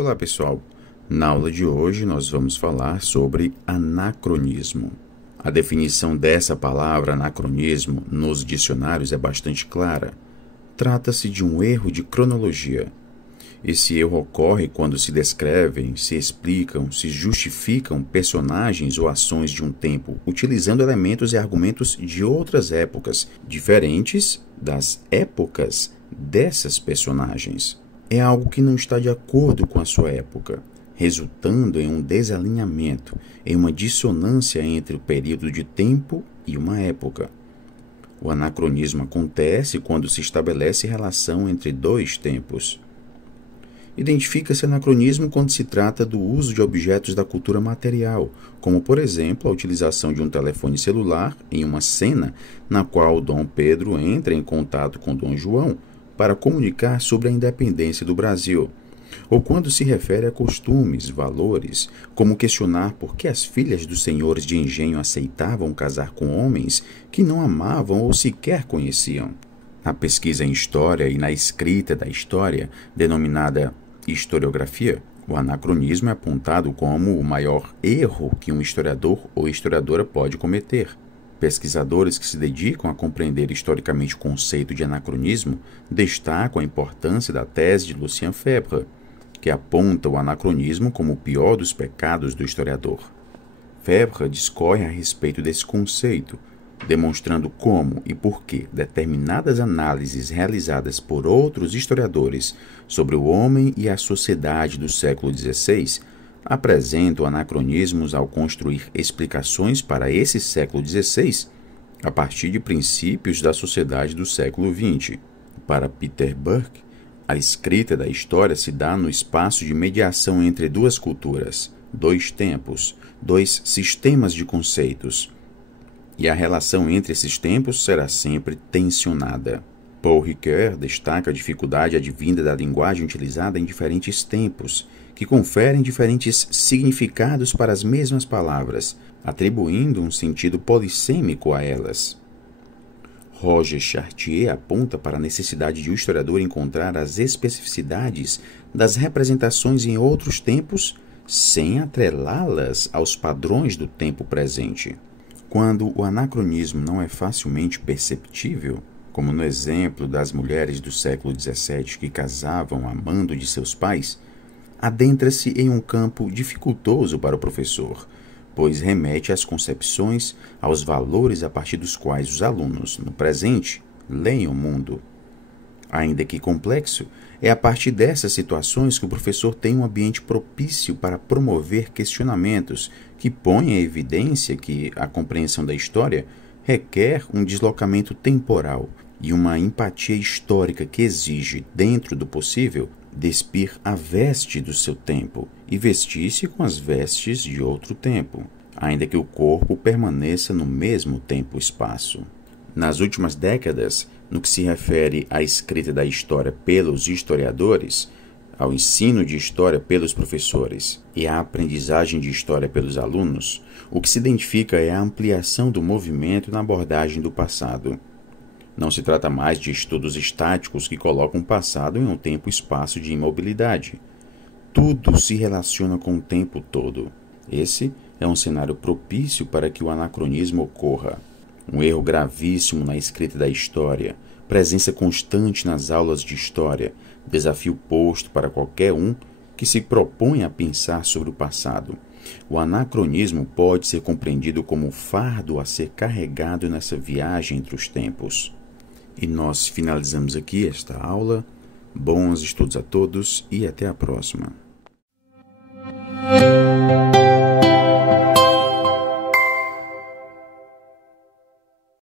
Olá pessoal, na aula de hoje nós vamos falar sobre anacronismo. A definição dessa palavra anacronismo nos dicionários é bastante clara. Trata-se de um erro de cronologia. Esse erro ocorre quando se descrevem, se explicam, se justificam personagens ou ações de um tempo, utilizando elementos e argumentos de outras épocas, diferentes das épocas dessas personagens. É algo que não está de acordo com a sua época, resultando em um desalinhamento, em uma dissonância entre o período de tempo e uma época. O anacronismo acontece quando se estabelece relação entre dois tempos. Identifica-se anacronismo quando se trata do uso de objetos da cultura material, como, por exemplo, a utilização de um telefone celular em uma cena na qual Dom Pedro entra em contato com Dom João para comunicar sobre a independência do Brasil, ou quando se refere a costumes, valores, como questionar por que as filhas dos senhores de engenho aceitavam casar com homens que não amavam ou sequer conheciam. Na pesquisa em história e na escrita da história, denominada historiografia, o anacronismo é apontado como o maior erro que um historiador ou historiadora pode cometer. Pesquisadores que se dedicam a compreender historicamente o conceito de anacronismo destacam a importância da tese de Lucien Febvre, que aponta o anacronismo como o pior dos pecados do historiador. Febvre discorre a respeito desse conceito, demonstrando como e por que determinadas análises realizadas por outros historiadores sobre o homem e a sociedade do século XVI apresentam anacronismos ao construir explicações para esse século XVI a partir de princípios da sociedade do século XX. Para Peter Burke, a escrita da história se dá no espaço de mediação entre duas culturas, dois tempos, dois sistemas de conceitos, e a relação entre esses tempos será sempre tensionada. Paul Ricoeur destaca a dificuldade advinda da linguagem utilizada em diferentes tempos, que conferem diferentes significados para as mesmas palavras, atribuindo um sentido polissêmico a elas. Roger Chartier aponta para a necessidade de o historiador encontrar as especificidades das representações em outros tempos sem atrelá-las aos padrões do tempo presente. Quando o anacronismo não é facilmente perceptível, como no exemplo das mulheres do século XVII que casavam amando de seus pais, adentra-se em um campo dificultoso para o professor, pois remete às concepções, aos valores a partir dos quais os alunos, no presente, leem o mundo. Ainda que complexo, é a partir dessas situações que o professor tem um ambiente propício para promover questionamentos que põem em evidência que a compreensão da história requer um deslocamento temporal e uma empatia histórica que exige, dentro do possível, despir a veste do seu tempo e vestir-se com as vestes de outro tempo, ainda que o corpo permaneça no mesmo tempo-espaço. Nas últimas décadas, no que se refere à escrita da história pelos historiadores, ao ensino de história pelos professores e à aprendizagem de história pelos alunos, o que se identifica é a ampliação do movimento na abordagem do passado. Não se trata mais de estudos estáticos que colocam o passado em um tempo-espaço de imobilidade. Tudo se relaciona com o tempo todo. Esse é um cenário propício para que o anacronismo ocorra. Um erro gravíssimo na escrita da história, presença constante nas aulas de história, desafio posto para qualquer um que se propõe a pensar sobre o passado. O anacronismo pode ser compreendido como um fardo a ser carregado nessa viagem entre os tempos. E nós finalizamos aqui esta aula. Bons estudos a todos e até a próxima.